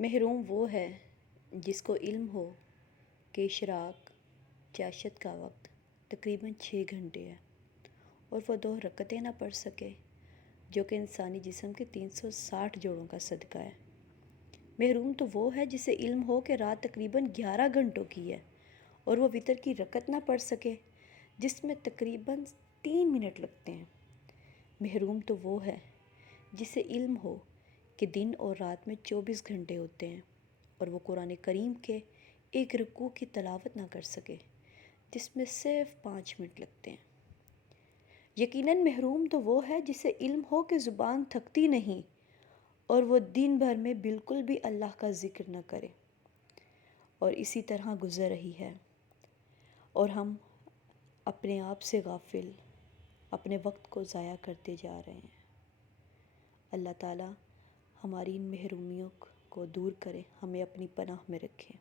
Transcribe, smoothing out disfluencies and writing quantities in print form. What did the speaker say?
محروم وہ ہے جس کو علم ہو کہ اشراق چاشت کا وقت تقریباً 6 گھنٹے ہے اور وہ 2 رکعتیں نہ پڑھ سکے جو کہ انسانی جسم کے 360 جوڑوں کا صدقہ ہے۔ محروم تو وہ ہے جسے علم ہو کہ رات تقریباً 11 گھنٹوں کی ہے اور وہ وتر کی رکعت نہ پڑھ سکے جس میں تقریباً 3 منٹ لگتے ہیں۔ محروم تو وہ ہے جسے علم ہو کہ دن اور رات میں 24 گھنٹے ہوتے ہیں اور وہ قرآن کریم کے ایک رکوع کی تلاوت نہ کر سکے جس میں صرف 5 منٹ لگتے ہیں۔ یقیناً محروم تو وہ ہے جسے علم ہو کہ زبان تھکتی نہیں اور وہ دن بھر میں بالکل بھی اللہ کا ذکر نہ کرے اور اسی طرح گزر رہی ہے اور ہم اپنے آپ سے غافل اپنے وقت کو ضائع کرتے جا رہے ہیں۔ اللہ تعالیٰ ہماری ان محرومیوں کو دور کرے، ہمیں اپنی پناہ میں رکھے۔